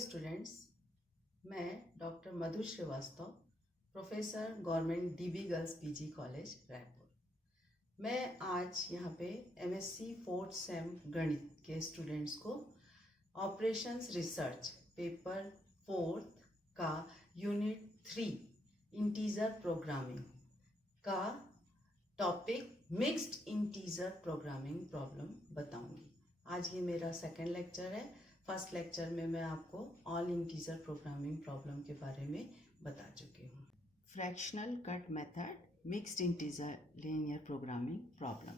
Students, मैं doctor Madhu Srivastava, professor government DB girls PG college Raipur. मैं आज यहाँ पे एमएससी फोर्थ सेम गणित के स्टूडेंट्स को ऑपरेशंस रिसर्च पेपर 4 का यूनिट 3 इंटीजर प्रोग्रामिंग का topic mixed integer programming problem बताऊंगी। आज ये मेरा सेकेंड लेक्चर है। फर्स्ट लेक्चर में मैं आपको ऑल इंटीजर प्रोग्रामिंग प्रॉब्लम के बारे में बता चुकी हूँ। Fractional cut method, mixed integer linear programming problem.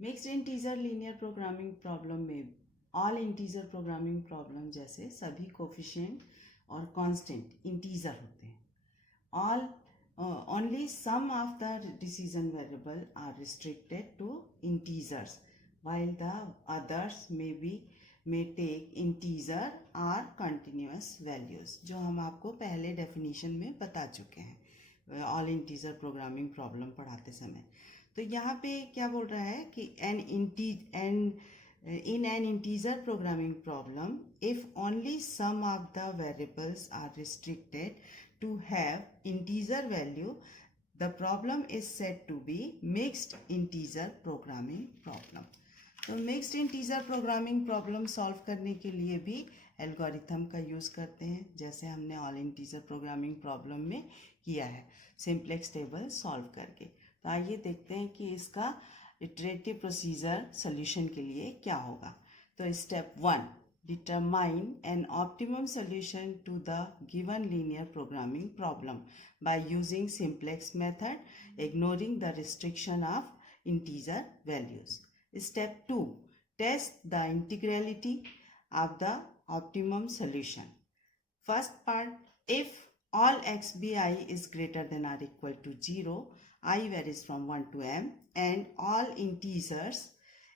Mixed integer linear programming problem में ऑल इंटीजर प्रोग्रामिंग प्रॉब्लम जैसे सभी कोफिशिएंट और कांस्टेंट इंटीजर होते हैं। All only some of the decision variable are restricted to integers, while the others may take integer or continuous values, जो हम आपको पहले डेफिनेशन में बता चुके हैं ऑल इंटीजर प्रोग्रामिंग प्रॉब्लम पढ़ाते समय। तो यहाँ पे क्या बोल रहा है कि in an integer programming problem, if only some of the variables are restricted to have integer value, the problem is said to be mixed integer programming problem. तो mixed integer programming problem solve करने के लिए भी algorithm का use करते हैं, जैसे हमने ऑल इंटीजर प्रोग्रामिंग प्रॉब्लम में किया है सिंप्लेक्स टेबल सॉल्व करके। तो आइए देखते हैं कि इसका इटरेटिव प्रोसीजर सॉल्यूशन के लिए क्या होगा। तो step 1, determine an optimum solution to the given linear programming problem by using simplex method, ignoring the restriction of integer values. Step 2, test the integrality of the optimum solution. First part, if all xbi is greater than or equal to 0, I varies from 1 to m, and all integers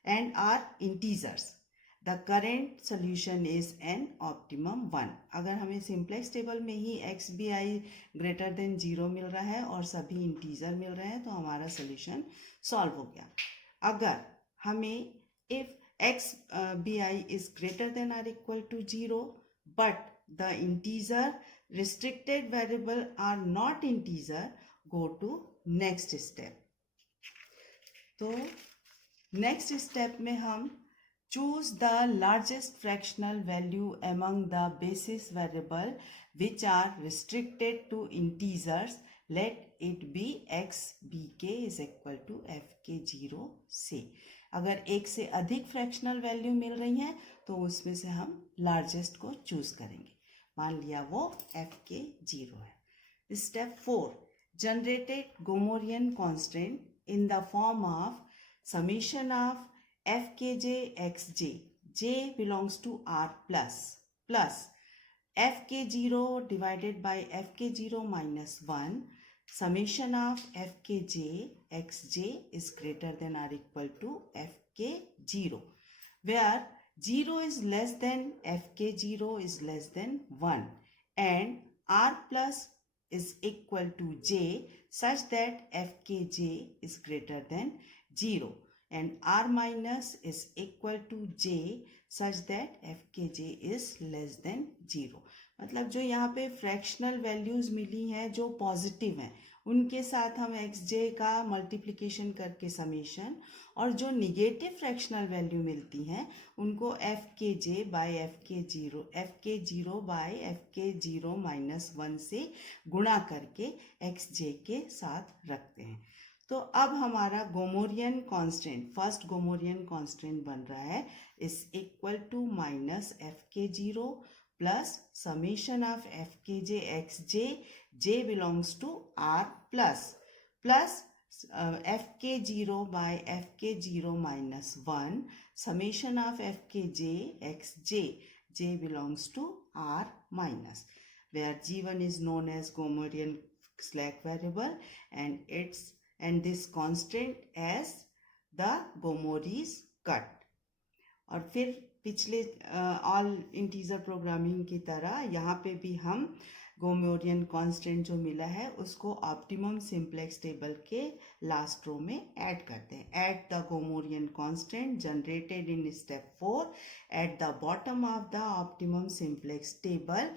are integers, the current solution is an optimum 1. अगर हमें simplex table में ही xbi greater than 0 मिल रहा है और सभी integer मिल रहे हैं तो हमारा सोल्यूशन सॉल्व हो गया। अगर हमें if xbi is greater than or equal to 0 but the integer restricted variable are not integer, go to next step. तो नेक्स्ट स्टेप में हम choose the largest fractional value among the basis variable which are restricted to integers. Let it be xbk is equal to fk0 से। अगर एक से अधिक fractional value मिल रही हैं तो उसमें से हम लार्जेस्ट को चूज करेंगे। मान लिया वो fk0 है। Step 4, generated Gomorian constant in the form of summation of fkj xj, j belongs to r plus fk0 divided by fk0 minus 1, summation of fkj xj is greater than or equal to fk0, where 0 is less than fk0 is less than 1 and r plus is equal to j such that fkj is greater than 0 and r minus is equal to j such that fkj is less than 0। मतलब जो यहाँ पे fractional values मिली हैं जो positive हैं उनके साथ हम xj का मल्टीप्लिकेशन करके समेशन, और जो निगेटिव फ्रैक्शनल वैल्यू मिलती हैं उनको fkj bye fk0 by fk0 minus 1 से गुणा करके xj के साथ रखते हैं। तो अब हमारा Gomorian constant, first Gomorian constant बन रहा है is equal to minus fk0 plus summation of fkj xj, j belongs to r plus fk0 by fk0 minus 1, summation of fkj xj, j belongs to r minus, where g1 is known as Gomorian slack variable and this constant as the Gomori's cut। और फिर पिछले all integer programming की तरह यहाँ पे भी हम गोमोरियन constant जो मिला है उसको ऑप्टिमम सिंप्लेक्स टेबल के लास्ट रो में ऐड करते हैं. Add the Gomorian constant generated in step 4 at the bottom of the optimum simplex table.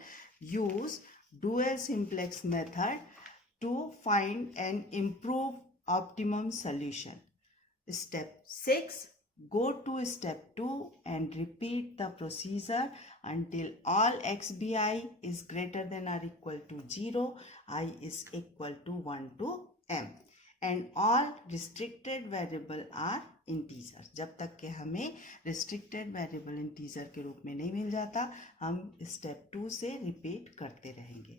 Use dual simplex method to find and improve optimum solution. Step 6. Go to step 2 and repeat the procedure until all xbi is greater than or equal to 0, I is equal to 1 to m and all restricted variable are integer. जब तक कि हमें restricted variable integer के रूप में नहीं मिल जाता हम step 2 से repeat करते रहेंगे.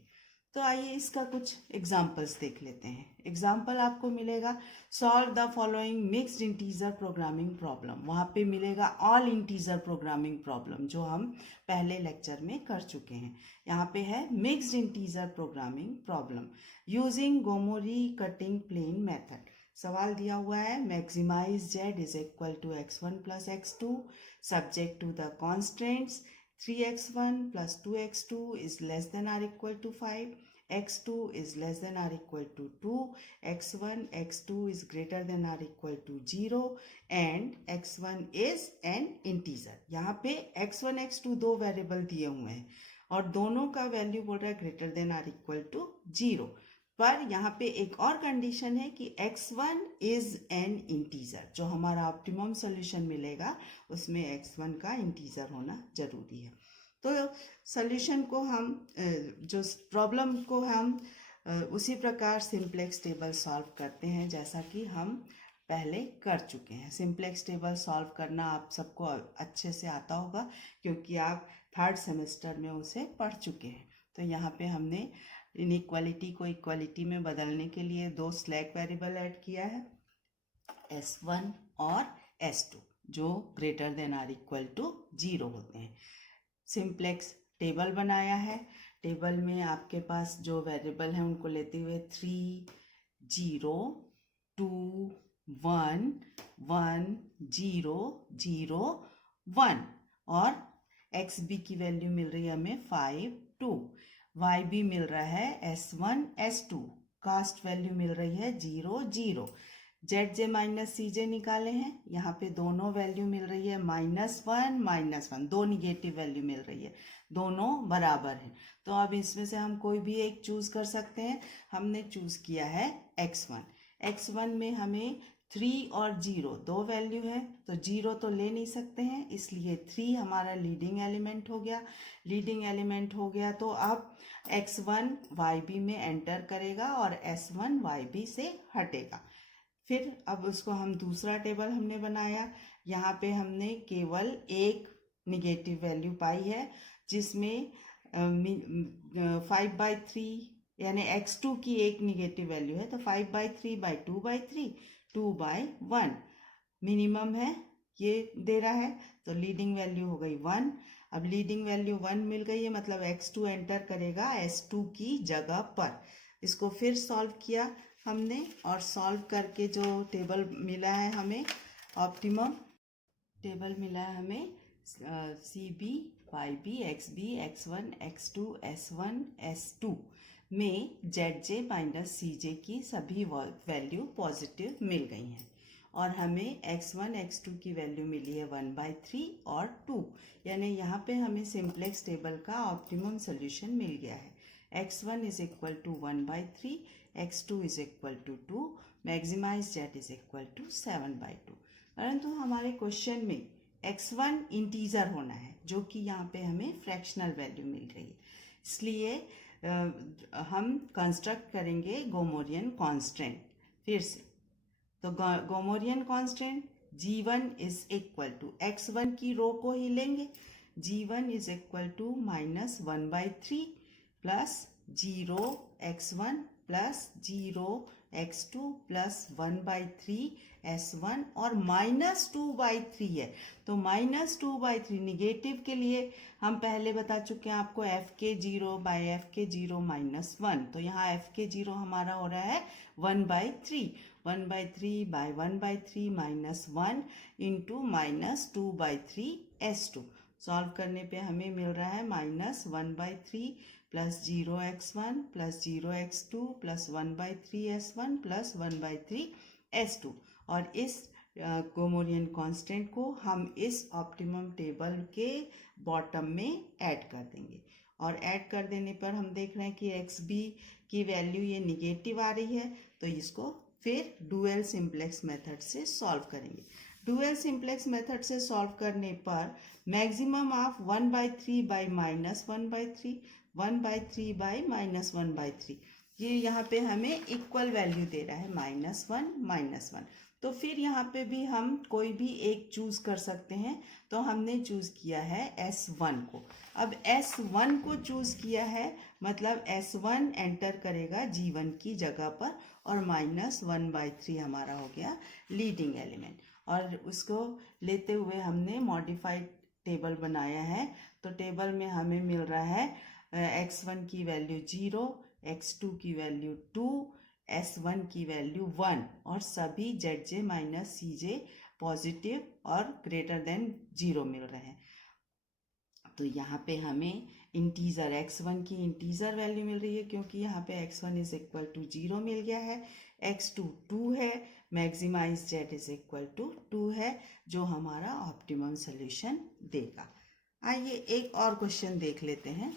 तो आइए इसका कुछ एग्जाम्पल्स देख लेते हैं. एग्जाम्पल आपको मिलेगा solve the following mixed integer programming problem. वहाँ पे मिलेगा ऑल इंटीजर प्रोग्रामिंग प्रॉब्लम जो हम पहले लेक्चर में कर चुके हैं. यहाँ पे है mixed integer programming problem using Gomory cutting plane method. सवाल दिया हुआ है maximise Z is equal to x1 plus x2 subject to the constants 3x1 plus 2x2 is less than or equal to 5, x2 is less than or equal to 2, x1, x2 is greater than or equal to 0 and x1 is an integer. यहाँ पे x1, x2 दो variable दिए हुए हैं और दोनों का value बोल रहा है ग्रेटर देन और इक्वल टू 0. पर यहाँ पे एक और कंडीशन है कि x1 इज एन इंटीजर. जो हमारा ऑप्टिमम सॉल्यूशन मिलेगा उसमें x1 का इंटीजर होना जरूरी है. तो सॉल्यूशन को हम जो प्रॉब्लम को हम उसी प्रकार सिंप्लेक्स टेबल सॉल्व करते हैं जैसा कि हम पहले कर चुके हैं. सिंप्लेक्स टेबल सॉल्व करना आप सबको अच्छे से आता होगा क्योंकि आप थर्ड सेमेस्टर में उसे पढ़ चुके हैं. तो यहाँ पे हमने इनइक्वालिटी को इक्वालिटी में बदलने के लिए दो स्लैक वेरिएबल ऐड किया है s1 और s2 जो greater than or equal to 0 होते हैं. सिंप्लेक्स टेबल बनाया है. टेबल में आपके पास जो वेरिएबल हैं उनको लेते हुए 3 0 2 1 1 0 0 1 और xb की वैल्यू मिल रही है हमें 5 2. y भी मिल रहा है s1 s2 कास्ट वैल्यू मिल रही है 0 0. zj माइनस cj निकाले हैं. यहाँ पे दोनों वैल्यू मिल रही है -1 दो निगेटिव वैल्यू मिल रही है. दोनों बराबर हैं तो अब इसमें से हम कोई भी एक चूज कर सकते हैं. हमने चूज किया है x1. x1 में हमें 3 और 0 दो वैल्यू है तो 0 तो ले नहीं सकते हैं इसलिए 3 हमारा लीडिंग एलिमेंट हो गया. लीडिंग एलिमेंट हो गया तो अब x1 yb में एंटर करेगा और s1 yb से हटेगा. फिर अब उसको हम दूसरा टेबल हमने बनाया. यहाँ पे हमने केवल एक निगेटिव वैल्यू पाई है जिसमें 5/3 यानी x2 की एक निगेटिव वैल्यू है तो 5/3 by 2/3 2/1 मिनिमम है ये दे रहा है तो लीडिंग वैल्यू हो गई 1. अब लीडिंग वैल्यू 1 मिल गई है मतलब x2 एंटर करेगा s2 की जगह पर. इसको फिर सॉल्व किया हमने और सॉल्व करके जो टेबल मिला है हमें ऑप्टिमम टेबल मिला है हमें CB YB XB X1 X2 S1 S2 में ZJ माइनस CJ की सभी वैल्यू पॉजिटिव मिल गई हैं और हमें x1 x2 की वैल्यू मिली है 1/3 और 2 यानी यहाँ पे हमें सिंप्लेक्स टेबल का ऑप्टिमम सोल्यूशन मिल गया है. x1 is equal to 1/3 x2 is equal to 2 maximise z is equal to 7/2. परंतु हमारे क्वेश्चन में x1 इंटीजर होना है जो कि यहाँ पे हमें फ्रैक्शनल वैल्यू मिल रही है इसलिए हम कंस्ट्रक्ट करेंगे गोमोरियन कांस्टेंट. फिर से तो Gomorian constant g1 is equal to x1 की रो को ही लेंगे. g1 is equal to -1/3 plus 0 x1 plus 0 x2 plus 1/3 s1 और -2/3 है तो -2/3 निगेटिव के लिए हम पहले बता चुके हैं आपको fk0 बाय fk0 -1 तो यहाँ fk0 हमारा हो रहा है 1/3 1/3 बाय 1/3 -1 इंटू -2/3 s2 सॉल्व करने पे हमें मिल रहा है -1/3 plus 0x1 plus 0x2 plus 1/3s1 plus 1/3s2। और इस कोमोरियन कांस्टेंट को हम इस ऑप्टिमम टेबल के बॉटम में ऐड कर देंगे। और ऐड कर देने पर हम देख रहे हैं कि XB की वैल्यू ये निगेटिव आ रही है, तो इसको फिर डुअल सिंप्लेक्स मेथड से सॉल्व करेंगे। डुअल सिंप्लेक्स मेथड से सॉल्व करने पर मैक्सिमम ऑफ 1/3 बाई -1/3 1/3 बाई -1/3, ये यहाँ पे हमें इक्वल वैल्यू दे रहा है -1 -1। तो फिर यहाँ पे भी हम कोई भी एक चूज कर सकते हैं, तो हमने चूज किया है S1 को। अब S1 को चूज किया है मतलब S1 एंटर करेगा G1 की जगह पर, और -1/3 हमारा हो गया लीडिंग एलिमेंट। और उसको लेते हुए हमने मॉडिफाइड टेबल बनाया है। तो टेबल में हमें मिल रहा है x1 की वैल्यू 0, x2 की वैल्यू 2, S1 की वैल्यू 1 और सभी ZJ माइनस CJ पॉजिटिव और ग्रेटर देन 0 मिल रहे हैं। तो यहाँ पे हमें इंटीजर x1 की इंटीजर वैल्यू मिल रही है, क्योंकि यहाँ पे x1 इज इक्वल टू 0 मिल गया है, x2 2 है, maximise z is equal to 2 है, जो हमारा ऑप्टिमम सोल्यूशन देगा। आइए एक और क्वेश्चन देख लेते हैं।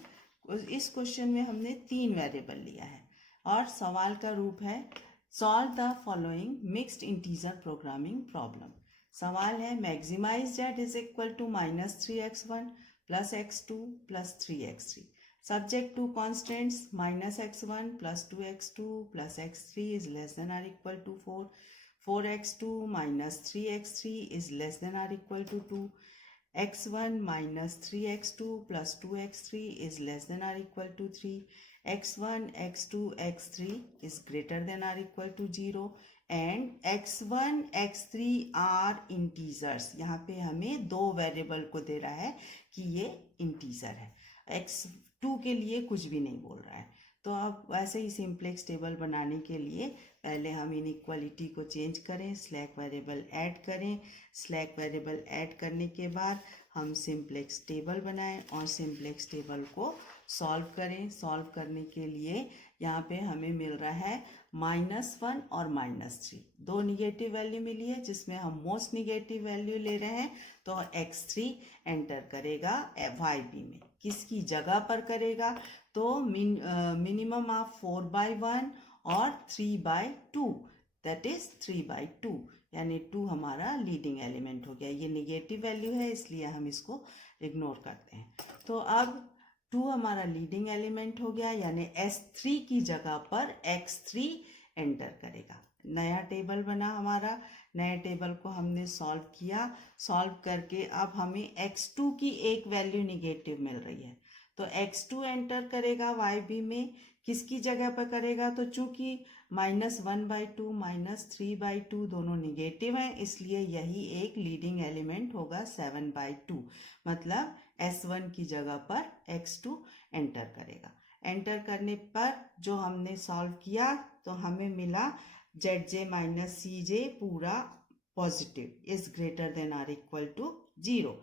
इस क्वेश्चन में हमने 3 वेरिएबल लिया है और सवाल का रूप है solve the following mixed integer programming problem. सवाल है maximise z is equal to -3x1 plus x2 प्लस 3x3 subject to constants -x1 plus 2x2 plus x3 is less than or equal to 4, 4x2 minus 3x3 is less than or equal to 2, x1 minus 3x2 plus 2x3 is less than or equal to 3, x1, x2, x3 is greater than or equal to 0 and x1, x3 are integers। यहाँ पे हमें 2 variable को दे रहा है कि ये integer है, x2 के लिए कुछ भी नहीं बोल रहा है। तो अब वैसे ही सिंप्लेक्स टेबल बनाने के लिए पहले हम इनइक्वालिटी को चेंज करें, स्लैक वेरिएबल ऐड करें, स्लैक वेरिएबल ऐड करने के बाद हम सिंप्लेक्स टेबल बनाएं और सिंप्लेक्स टेबल को सॉल्व करें। सॉल्व करने के लिए यहाँ पे हमें मिल रहा है -1 और -3, 2 निगेटिव वैल्यू मिली है जिसमें हम मोस्ट निगेटिव वैल्यू ले रहे हैं। तो x3 एंटर करेगा YB में, किसकी जगह पर करेगा, तो मिनिमम ऑफ 4/1 और 3/2, दैट इज 3/2, यानी 2 हमारा लीडिंग एलिमेंट हो गया। ये निगेटिव वैल्यू है इसलिए हम इसको इग्नोर करते हैं। तो अब 2 हमारा लीडिंग एलिमेंट हो गया, यानी S3 की जगह पर x3 एंटर करेगा। नया टेबल बना हमारा, नए टेबल को हमने सॉल्व किया। सॉल्व करके अब हमें x2 की एक वैल्यू निगेटिव मिल रही है, तो x2 एंटर करेगा YB में, किसकी जगह पर करेगा, तो चूंकि -1/2 -3/2 दोनों निगेटिव हैं इसलिए यही एक लीडिंग एलिमेंट होगा 7/2, मतलब S1 की जगह पर x2 एंटर करेगा। एंटर करने पर जो हमने सॉल्व किया तो हमें मिला ZJ माइनस CJ पूरा positive is greater than or equal to 0।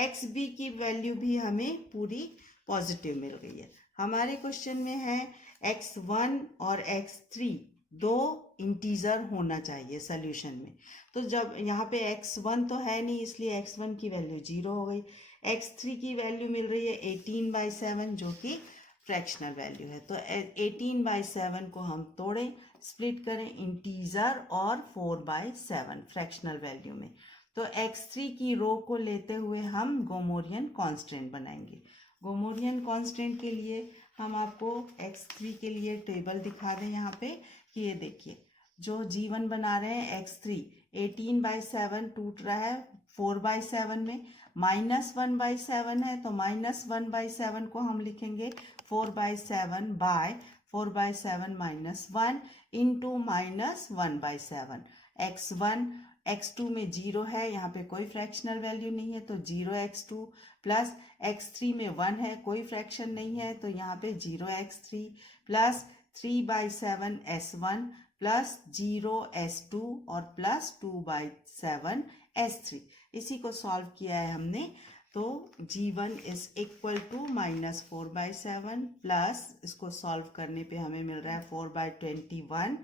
XB की वैल्यू भी हमें पूरी पॉजिटिव मिल गई है। हमारे क्वेश्चन में है x1 और x3 दो इंटीजर होना चाहिए सोल्यूशन में। तो जब यहाँ पे x1 तो है नहीं इसलिए x1 की वैल्यू 0 हो गई, x3 की वैल्यू मिल रही है 18/7 जो कि फ्रैक्शनल वैल्यू है। तो 18/7 को हम तोड़ें, स्प्लिट करें इंटीजर और 4/7 फ्रैक्शनल वैल्यू में। तो x3 की रो को लेते हुए हम गोमोरियन कांस्टेंट बनाएंगे। गोमोरियन कांस्टेंट के लिए हम आपको x3 के लिए टेबल दिखा दें यहाँ पे कि ये देखिए जो G1 बना रहे हैं x3 18/7 टूट रहा है 4/7 में, -1/7 है तो -1/7 को हम लिखेंगे 4/7 बाय 4/7 -1 इंटू -1/7। x1 x2 में 0 है, यहाँ पे कोई फ्रैक्शनल वैल्यू नहीं है तो 0x2 प्लस x3 में 1 है, कोई फ्रैक्शन नहीं है तो यहाँ पे 0x3 plus 3/7 S1 plus 0 S2 और प्लस 2/7 S3। इसी को सॉल्व किया है हमने तो g1 is equal to -4/7 plus इसको सॉल्व करने पे हमें मिल रहा है 4/21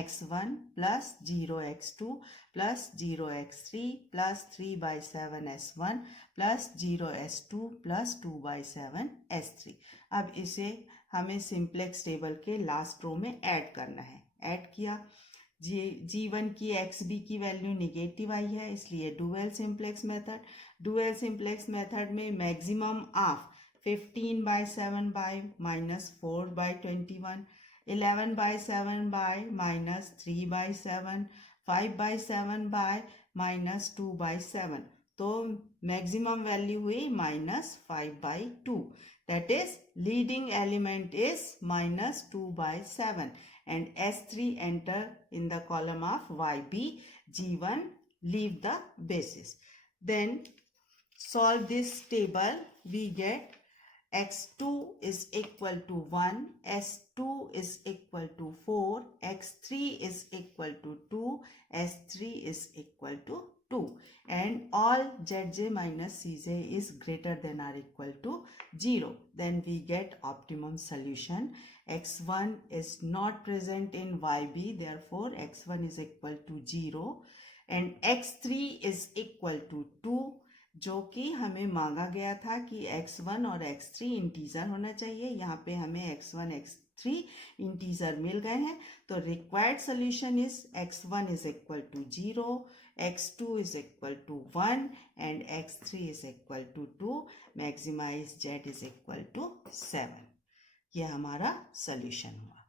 x1 plus 0x2 plus 0x3 plus 3/7 s1 plus 0s2 plus 2/7 s3। अब इसे हमें सिंप्लेक्स टेबल के लास्ट रो में ऐड करना है। ऐड किया, g1 की xb की वैल्यू निगेटिव आई है, इसलिए dual simplex method. Dual simplex method में maximum of 15/7 by -4/21, 11/7 by -3/7, 5/7 by -2/7। तो मैक्सिमम वैल्यू हुई -5/2। That is leading element is -2/7 and S3 enter in the column of YB, G1 leave the basis. Then solve this table, we get x2 is equal to 1, s2 is equal to 4, x3 is equal to 2, s3 is equal to 2 and all zj minus cj is greater than or equal to 0. Then we get optimum solution. x1 is not present in yb, therefore x1 is equal to 0 and x3 is equal to 2, जो कि हमें मांगा गया था कि x1 और x3 integer होना चाहिए। यहाँ पे हमें x1 x3 इंटीजर मिल गए हैं, तो required solution is x1 is equal to 0, x2 is equal to 1 and x3 is equal to 2, maximise z is equal to 7। यह हमारा सोल्यूशन हुआ।